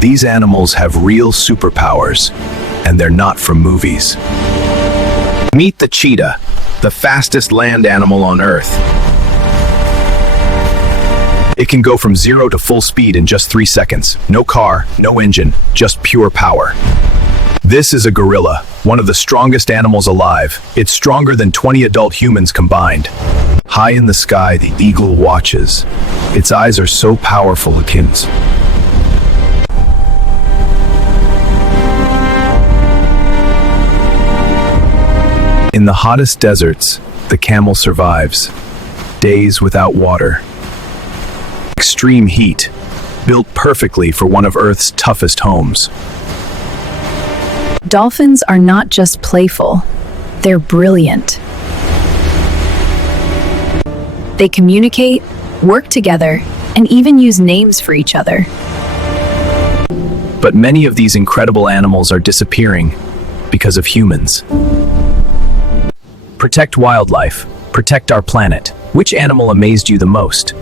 These animals have real superpowers, and they're not from movies. Meet the cheetah, the fastest land animal on Earth. It can go from 0 to full speed in just 3 seconds. No car, no engine, just pure power. This is a gorilla, one of the strongest animals alive. It's stronger than 20 adult humans combined. High in the sky, the eagle watches. Its eyes are so powerful, Akins. In the hottest deserts, the camel survives. Days without water. Extreme heat, built perfectly for one of Earth's toughest homes. Dolphins are not just playful, they're brilliant. They communicate, work together, and even use names for each other. But many of these incredible animals are disappearing because of humans. Protect wildlife. Protect our planet. Which animal amazed you the most?